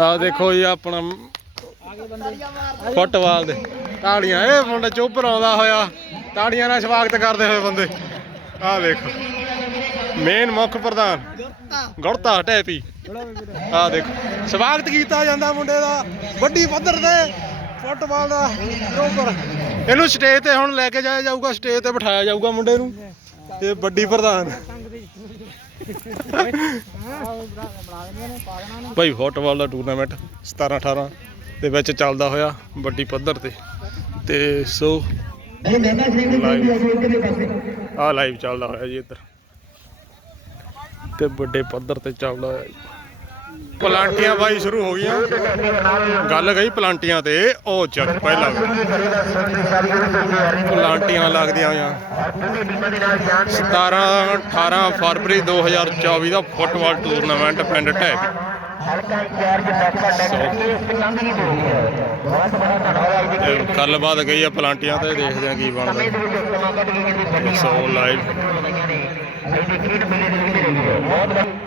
ਆ ਦੇਖੋ ਜੀ ਆਪਣਾ ਫੁੱਟਬਾਲ ਦੇ ਤਾੜੀਆਂ। ਇਹ ਮੁੰਡਾ ਚੋਪਰ ਆਉਂਦਾ ਹੋਇਆ। ਤਾੜੀਆਂ ਨਾਲ ਸਵਾਗਤ ਕਰਦੇ ਹੋਏ ਬੰਦੇ। ਆ ਦੇਖੋ। ਮੇਨ ਮੁੱਖ ਪ੍ਰਧਾਨ। ਗੁਰਤਾ ਟੈਪੀ ਆ ਦੇਖੋ। ਸਵਾਗਤ ਕੀਤਾ ਜਾਂਦਾ ਮੁੰਡੇ ਦਾ। ਵੱਡੀ ਪੱਧਰ ਤੇ ਫੁੱਟਬਾਲ ਦਾ ਚੋਪਰ। ਇਹਨੂੰ ਸਟੇਜ ਤੇ ਹੁਣ ਲੈ ਕੇ ਜਾਇਆ ਜਾਊਗਾ। ਸਟੇਜ ਤੇ ਬਿਠਾਇਆ ਜਾਊਗਾ ਮੁੰਡੇ ਨੂੰ। ਤੇ ਵੱਡੀ ਪ੍ਰਧਾਨ। ਭਾਈ ਫੁੱਟਬਾਲ ਦਾ ਟੂਰਨਾਮੈਂਟ 17 18 ਦੇ ਵਿੱਚ ਚੱਲਦਾ ਹੋਇਆ ਵੱਡੀ ਪੱਧਰ ਤੇ। ਤੇ ਸੋ ਆ ਲਾਈਵ ਚੱਲਦਾ ਹੋਇਆ ਜੀ ਇੱਧਰ। ਤੇ ਵੱਡੇ ਪੱਧਰ ਤੇ ਚੱਲਦਾ ਹੋਇਆ ਪਲਾਂਟੀਆਂ ਬਾਈ ਸ਼ੁਰੂ ਹੋ ਗਈਆਂ। ਗੱਲ ਗਈ ਪਲਾਂਟੀਆਂ ਤੇ ਉਹ ਚੱਕ ਪਹਿਲਾਂ ਪਲਾਂਟੀਆਂ ਲੱਗਦੀਆਂ ਹੋਈਆਂ। 17 18 ਫਰਵਰੀ 2024 ਦਾ ਫੁੱਟਬਾਲ ਟੂਰਨਾਮੈਂਟ ਪਿੰਡ ਢੈਬ ਤੇ ਗੱਲਬਾਤ ਗਈ ਆ ਪਲਾਂਟੀਆਂ ਤੇ ਦੇਖਦੇ ਆ ਕੀ ਬਣਦਾ। ਸੋ ਲਾਈਵ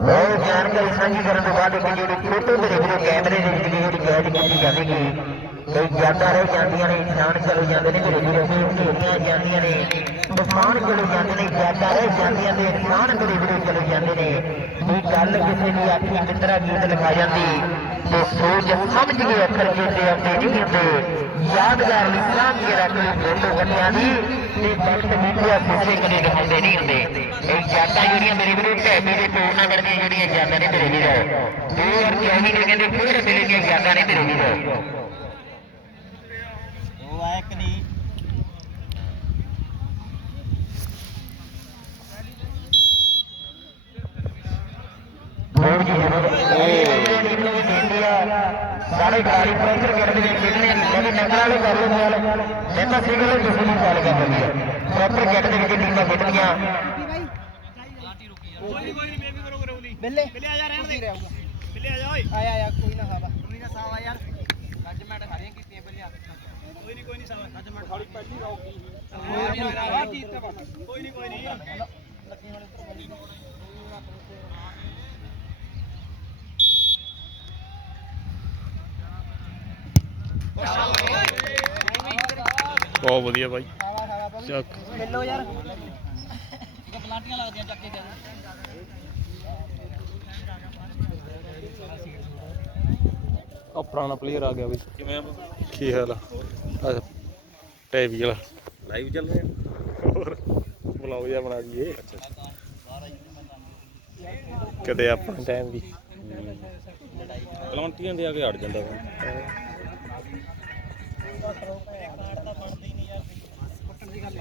ਉਹ ਜਾਣਕਾਰੀ ਸਾਂਝੀ ਕਰਨ ਤੋਂ ਬਾਅਦ ਇੱਕ ਜਿਹੜੇ ਫੋਟੋ ਦੇ ਜਿਹੜੇ ਕੈਮਰੇ ਦੇ ਵਿੱਚ ਜਿਹੜੀ ਕੈਦ ਕੀਤੀ ਜਾਵੇਗੀ, ਕਈ ਯਾਦਾਂ ਰਹਿ ਜਾਂਦੀਆਂ ਨੇ ਇਨਸਾਨ ਚਲੇ ਜਾਂਦੇ ਨੇ, ਜਿਹੜੇ ਵੀਰੋ ਢੇਰੀਆਂ ਜਾਂਦੀਆਂ ਨੇ, ਤੂਫਾਨ ਚਲੇ ਜਾਂਦੇ ਨੇ, ਯਾਦਾਂ ਰਹਿ ਜਾਂਦੀਆਂ ਨੇ ਇਨਸਾਨ ਜਿਹੜੇ ਵੀਰੋ ਚਲੇ ਜਾਂਦੇ ਨੇ। ਵੀ ਗੱਲ ਕਿਸੇ ਦੀ ਆਖੀ ਮਿੱਤਰਾ ਗੀਤ ਲਿਖਾ ਜਾਂਦੀ, ਤੇ ਸੋਚ ਸਮਝ ਕੇ ਅੱਖਰ ਕੀਤੇ ਆਉਂਦੇ ਨਹੀਂ ਹੁੰਦੇ ਯਾਦਗਾਰ ਲਿਖਾਂ ਕੇ ਰੱਖ ਲਈ ਫੋਟੋ ਬੰਨਿਆਂ ਦੀ। ਤੇ ਵਕਤ ਬੀਤਿਆ ਪਿੱਛੇ ਕਦੇ ਦਿਖਾਉਂਦੇ ਨਹੀਂ ਹੁੰਦੇ। ਇਹ ਯਾਦਾਂ ਜਿਹੜੀਆਂ ਮੇਰੇ ਵੀਰੋ ਢੈਬੇ ਦੇ ਟੂਰਨਾਮੈਂਟ ਦੀਆਂ ਜਿਹੜੀਆਂ ਯਾਦਾਂ ਨੇ ਮੇਰੇ ਵੀਰੋ 2024 ਦੇ ਕਹਿੰਦੇ ਫਿਰ ਮੇਰੇ ਦੀਆਂ ਯਾਦਾਂ ਨੇ ਮੇਰੇ ਵੀਰੋ ਉਹ ਆ ਇੱਕ ਨਹੀਂ? ਬਹੁਤ ਜੀ ਸਾਰੇ ਖਿਡਾਰੀ ਪ੍ਰੈਸ਼ਰ ਕਰਦੇ ਨੇ। ਖੇਡਣੇ ਜਿਹੜੇ ਨੰਬਰ ਵਾਲੇ ਕਰ ਲੋ ਨਾਲ ਕਹਿੰਦਾ ਸਿੰਗਲ ਤੁਸੀਂ ਨਹੀਂ ਕਾਲ ਕਰ ਦਿੰਦੀ ਪ੍ਰੋਪਰ ਕਿੱਟ ਦੇ ਵਿੱਚ ਟੀਮਾਂ ਖੇਡਣੀਆਂ। ਬਿੱਲੇ। ਬਿੱਲੇ ਆ ਜਾ ਰਹਿਣ ਦੇ। ਬਿੱਲੇ ਆ ਜਾ ਓਏ। ਆਇਆ ਆਇਆ ਕੋਈ ਨਾ ਸਾਵਾ ਕੋਈ ਨਾ ਸਾਵਾ ਯਾਰ। ਅੱਜ ਮੈਂ ਸਾਰੀਆਂ ਕੀਤੀਆਂ ਆ। ਕੋਈ ਨਹੀਂ ਕੋਈ ਨਹੀਂ ਸਾਵਾ ਅੱਜ ਮੈਂ ਥੋੜੀ ਪਹਿਲੀ ਰੌਕੀ ਕੋਈ ਨਹੀਂ ਕੋਈ ਨਹੀਂ ਬਹੁਤ ਵਧੀਆ ਬਾਈ। ਚੱਕ। ਮਿਲੋ ਯਾਰ। ਇੱਕ ਪਲਾਂਟੀਆਂ ਲੱਗਦੀਆਂ ਚੱਕ ਕੇ ਆ ਪੁਰਾਣਾ ਪਲੇਅਰ ਆ ਗਿਆ ਬਈ। ਕਿਵੇਂ ਕੀ ਹਾਲ ਆ? ਟੈਵੀ ਵਾਲਾ। ਲਾਈਵ ਚੱਲ ਰਿਹਾ? ਹੋਰ ਬਲੌਗ ਜਿਹਾ ਬਣਾ ਦਈਏ। ਕਦੇ ਆਪਣਾ ਟਾਈਮ ਵੀ। ਕਲੌਂਟੀਆਂ ਦੇ ਆ ਕੇ ਅੜ ਜਾਂਦਾ ਵਾ।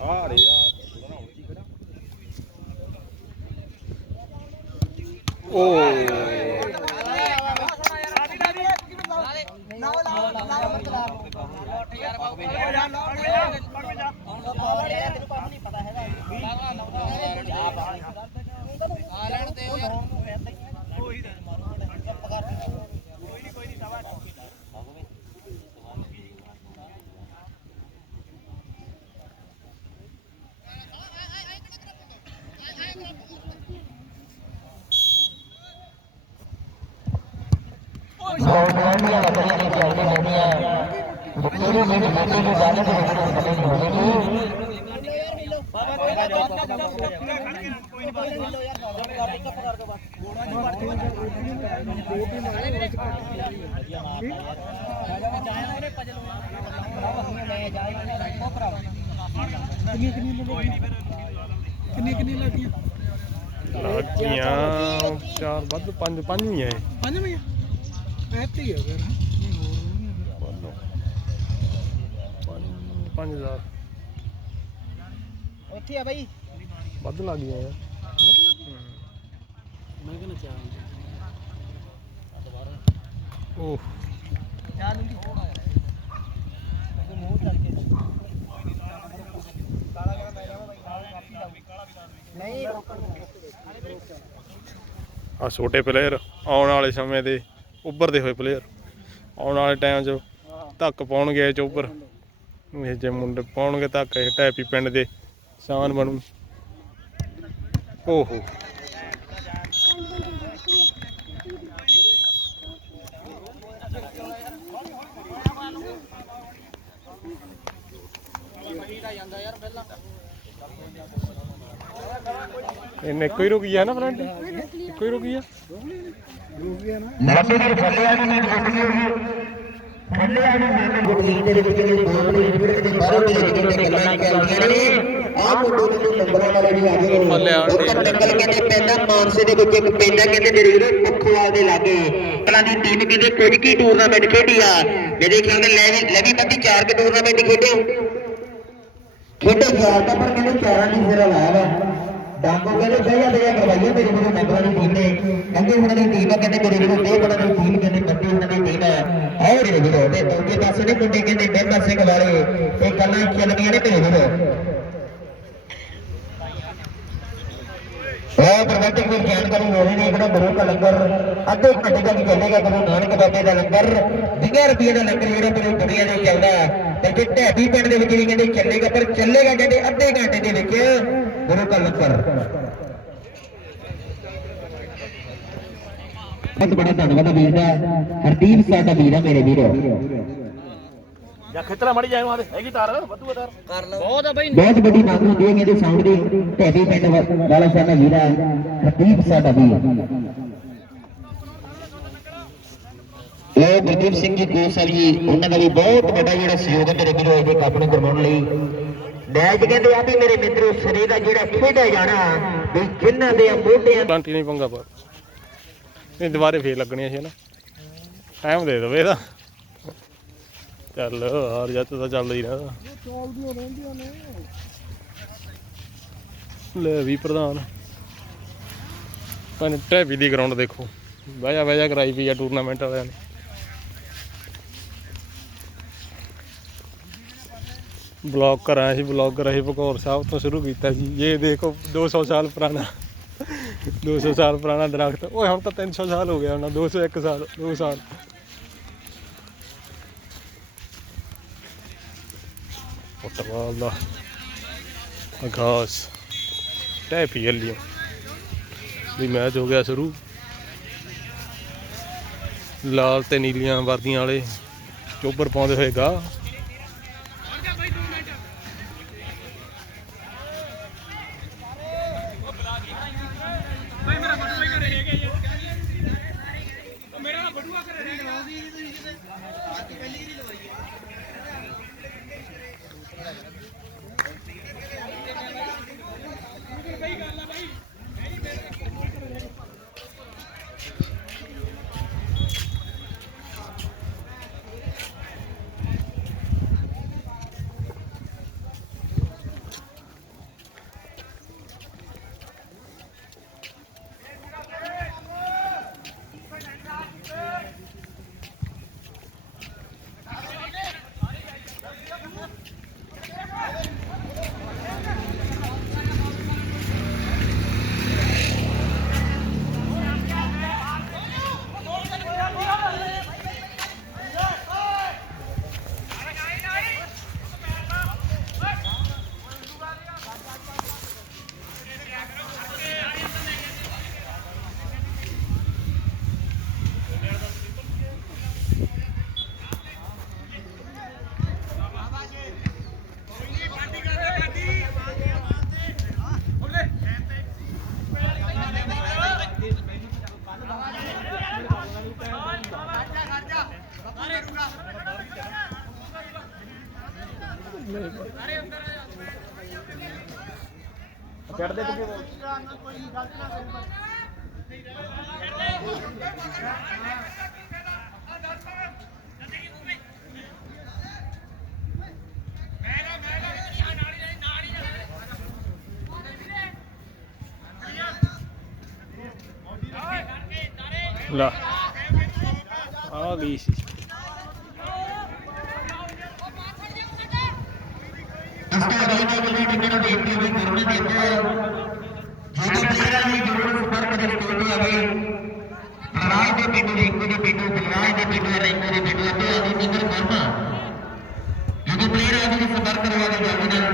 ਆ ਰੇ ਆ ਓ ਬਹੁਤ चाहिए लेनी है पूरी मीट बेटी की जाने की रोटी खत्म होने की ਕਿੰਨੀ ਕਿੰਨੀ ਲੱਗੀਆਂ ਲੱਗੀਆਂ ਚਾਰ ਵੱਧ, ਪੰਜ ਪੰਜ ਹੀ ਆ ਇਹ। ਪੰਜਵੀਂ ਐਪੀ ਹੈ ਫਿਰ। 5000 ਉੱਥੇ ਵੱਧ ਲੱਗ ਗਿਆ ਯਾਰ। ਆ ਛੋਟੇ ਪਲੇਅਰ ਆਉਣ ਵਾਲੇ ਸਮੇਂ ਦੇ ਉੱਭਰਦੇ ਹੋਏ ਪਲੇਅਰ ਆਉਣ ਵਾਲੇ ਟਾਈਮ 'ਚ ਧੱਕ ਪਾਉਣਗੇ ਇਹ 'ਚ ਉੱਪਰ ਇਹ ਜੇ ਮੁੰਡੇ ਪਾਉਣਗੇ ਧੱਕ ਇਹ ਟੈਪੀ ਪਿੰਡ ਦੇ ਸ਼ਾਨ ਬਣੂ। ਓਹੋ। ਇਹਨੇ ਕੋਈ ਰੁਕੀ ਆ ਨਾ ਫਰੰਟ? ਕੋਈ ਰੁਕੀ ਆ? ਲੱਭੇ ਦੇ ਥੱਲੇ ਆ ਗਈ ਜਿੱਤ ਗਈ ਥੱਲੇ ਆ ਗਈ ਗੁਰਜੀਤ ਦੇ ਵਿੱਚ ਜਿਹੜੇ ਮਾਮਲੇ ਜਿਹੜੇ ਦੇ ਬਾਹਰੋਂ ਦੇ ਜਿਹੜੇ ਗੱਲਾਂ ਚੱਲਦੀਆਂ ਨੇ ਆਹ ਮੁੰਡੇ ਦੇ ਨੰਬਰਾਂ ਵਾਲੇ ਵੀ ਆ ਗਏ ਨੇ ਮੱਲੇ ਆਉਣ ਕਹਿੰਦੇ ਪੈਂਦਾ ਮਾਨਸੇ ਦੇ ਵਿੱਚ ਇੱਕ ਪਿੰਡ ਕਹਿੰਦੇ ਮੇਰੇ ਵੀਰੋ ਪੱਖੋਵਾਲ ਦੇ ਲਾਗੇ ਕਲਾਂ ਦੀ ਟੀਮ ਕਹਿੰਦੇ ਕੁਝ ਕੀ ਟੂਰਨਾਮੈਂਟ ਖੇਡੀ ਆ ਮੇਰੇ ਖਿਆਲ ਨਾਲ ਲੈਵੀ ਲੈਵੀ ਬੱਤੀ ਚਾਰ ਕੇ ਟੂਰਨਾਮੈਂਟ ਖੇਡੇ ਖੇਡੇ ਚਾਰ ਦਾ ਪਰ ਕਹਿੰਦੇ ਚਾਰਾਂ ਦੀ ਸਿਰ ਲਾਇਆ ਵਾ ਡਾਂਗੋ ਕਹਿੰਦੇ ਬਈਆ ਬਈਆ ਕਰਵਾਈਏ ਮੇਰੇ ਵੀਰੋ ਮੈਂਬਰਾਂ ਦੀ ਟੀਮ ਨੇ। ਕਹਿੰਦੇ, ਉਹਨਾਂ ਦੀ ਟੀਮ ਆ, ਕਹਿੰਦੇ ਮੇਰੇ ਵੀਰੋ ਦੇ ਬੜਾ ਦੀ ਟੀਮ ਕਹਿੰਦੇ ਬੱਤੀ ਉਹਨਾਂ ਦੀ ਟੀਮ ਹੈ ਆਓ ਮੇਰੇ ਵੀਰੋ ਤੇ ਦੂਜੇ ਪਾਸੇ ਨੇ ਮੁੰਡੇ ਕਹਿੰਦੇ ਮਹਿੰਦਰ ਸਿੰਘ ਵਾਲੇ ਇਹ ਗੱਲਾਂ ਚੱਲਦੀਆਂ ਨੇ ਮੇਰੇ ਵੀਰੋ ਉਹ ਪ੍ਰਬੰਧਕ ਵੀ ਜਾਣਕਾਰੀ ਹੋ ਰਹੀ ਨੇ, ਜਿਹੜਾ ਗੁਰੂ ਦਾ ਲੰਗਰ, ਅੱਧੇ ਘੰਟੇ ਤੱਕ ਚੱਲੇਗਾ, ਗੁਰੂ ਨਾਨਕ ਬਾਬੇ ਦਾ ਲੰਗਰ। 20 ਰੁਪਏ ਦਾ ਲੰਗਰ ਜਿਹੜਾ ਪੂਰੀ ਦੁਨੀਆ ਦੇ ਚੱਲਦਾ। ਤੇ ਢੈਬੀ ਪਿੰਡ ਦੇ ਵਿੱਚ ਵੀ ਕਹਿੰਦੇ ਚੱਲੇਗਾ, ਪਰ ਚੱਲੇਗਾ ਕਹਿੰਦੇ ਅੱਧੇ ਘੰਟੇ ਦੇ ਵਿੱਚ। ਗੁਰੂ ਦਾ ਲੰਗਰ ਬਹੁਤ ਬੜਾ ਧੰਨਵਾਦ ਵੀਰ ਦਾ। ਹਰਦੀਪ ਸਾਡਾ ਵੀਰ ਆ ਮੇਰੇ ਵੀਰੋ। ਜਾਂ ਖੇਤਰਾ ਮੜੀ ਜਾਏ ਮਾਰੇ ਹੈਗੀ ਤਾਰ ਵਧੂ ਤਾਰ। ਕਰ ਲਓ ਬਹੁਤ ਆ ਬਈ। ਬਹੁਤ ਵੱਡੀ ਮੰਗ ਹੁੰਦੀ ਹੈ ਇਹਦੇ ਸਾਊਂਡ ਦੀ। ਢੈਬੀ ਪਿੰਡ ਵਾਲਾ ਸਾਡਾ ਵੀਰ ਆ ਹਰਦੀਪ ਸਾਡਾ ਵੀਰ ਇਹ ਗੁਰਦੀਪ ਸਿੰਘ ਜੀ ਕੋਸਲ ਜੀ ਉਹਨਾਂ ਦਾ ਵੀ ਬਹੁਤ ਵੱਡਾ ਜਿਹੜਾ ਸਹਿਯੋਗ ਹੈ ਮੇਰੇ ਵੀਰੋ ਇਹਦੇ ਕੱਪ ਨੂੰ ਕਰਵਾਉਣ ਲਈ। ਮੈਚ ਕਹਿੰਦੇ ਆ ਵੀ ਮੇਰੇ ਮਿੱਤਰੋ, ਸਰੇ ਦਾ ਜਿਹੜਾ ਖੇਡਿਆ ਜਾਣਾ ਵੀ ਜਿਨ੍ਹਾਂ ਦੇ ਮੋਢਿਆਂ ਪਲਾਂਟੀ ਨਹੀਂ ਪੰਗਾ ਪਰ ਇਹ ਦੁਬਾਰੇ ਫੇਰ ਲੱਗਣੀਆਂ ਸੀ ਨਾ? ਟਾਈਮ ਦੇ ਦਵੇ ਇਹਦਾ। ਚੱਲ, ਹਾਰ ਜਿੱਤ ਤਾਂ ਚੱਲਦਾ ਹੀ ਰਹਿੰਦਾ। ਚੌਲਦੀਆਂ ਰਹਿੰਦੀਆਂ ਨੇ ਲੈ ਵੀ ਪ੍ਰਧਾਨ। ਪਰ ਟੈਵੀ ਦੀ ਗਰਾਊਂਡ ਦੇਖੋ। ਵਾਜਾ ਵਾਜਾ ਕਰਾਈ ਪਈ ਆ ਟੂਰਨਾਮੈਂਟ ਵਾਲਿਆਂ ਨੇ। ਬਲੌਗ ਕਰਾਂ ਸੀ, ਬਲੌਗਰ ਅਸੀਂ ਭਗੌਰ ਸਾਹਿਬ ਤੋਂ ਸ਼ੁਰੂ ਕੀਤਾ ਸੀ। ਇਹ ਦੇਖੋ 200 ਸਾਲ ਪੁਰਾਣਾ 200 ਸਾਲ ਪੁਰਾਣਾ ਦਰਖਤ। ਓਏ, ਹੁਣ ਤਾਂ 300 ਸਾਲ ਹੋ ਗਿਆ ਹੁਣ 201 ਸਾਲ 2 ਸਾਲ। ਫੁੱਟਬਾਲ ਦਾ ਆਗਾਜ਼ ਟੈ ਪੀ ਲਿਓ ਵੀ ਮੈਚ ਹੋ ਗਿਆ ਸ਼ੁਰੂ। ਲਾਲ ਤੇ ਨੀਲੀਆਂ ਵਰਦੀਆਂ ਵਾਲੇ ਚੋਬਰ ਪਾਉਂਦੇ ਹੋਏ ਗਾ ਲਾ ਆ ਗਈ ਸੀ ਇਸ ਤੋਂ ਅਗਲੀ ਟੀਮ ਦੀ ਟੀਮ ਨੂੰ ਦੇਖਦੇ ਹੋਏ ਗੁਰੂ ਨੇ ਦੇਖਿਆ ਜਿਹੜੇ ਪਲੇਅਰਾਂ ਦੀ ਜ਼ਰੂਰਤ ਫ਼ਰਕ ਦੇ ਟੋਟੇ ਆਵੇ ਰਾਜ ਦੇ ਪਿੰਡ ਦੇ ਇੱਕ ਦੇ ਪਿੰਡ, ਬਲਰਾਜ ਦੇ ਪਿੰਡ ਰੈਂਕੋ ਦੇ ਪਿੰਡ। ਅਤੇ ਆਦੀ ਨਿਗਰ ਵਰਮਾ ਜਦੋਂ ਪਲੇਅਰ ਆਦੀ ਨੂੰ ਸੰਪਰਕ ਕਰਵਾ ਦੇ ਜਾਂਦੇ ਨੇ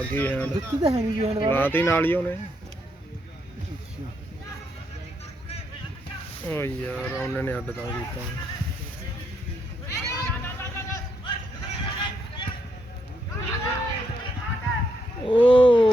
ਹਾਂ ਜੀ ਹੈਂਡ ਦਿੱਤੀ ਤਾਂ ਹੈ ਨਹੀਂ ਜੀ ਲਾਤੀ ਨਾਲ ਹੀ ਉਹਨੇ। ਓ ਯਾਰ ਉਹਨਾਂ ਨੇ ਅੱਡ ਤਾਂ ਕੀਤਾ। ਓ।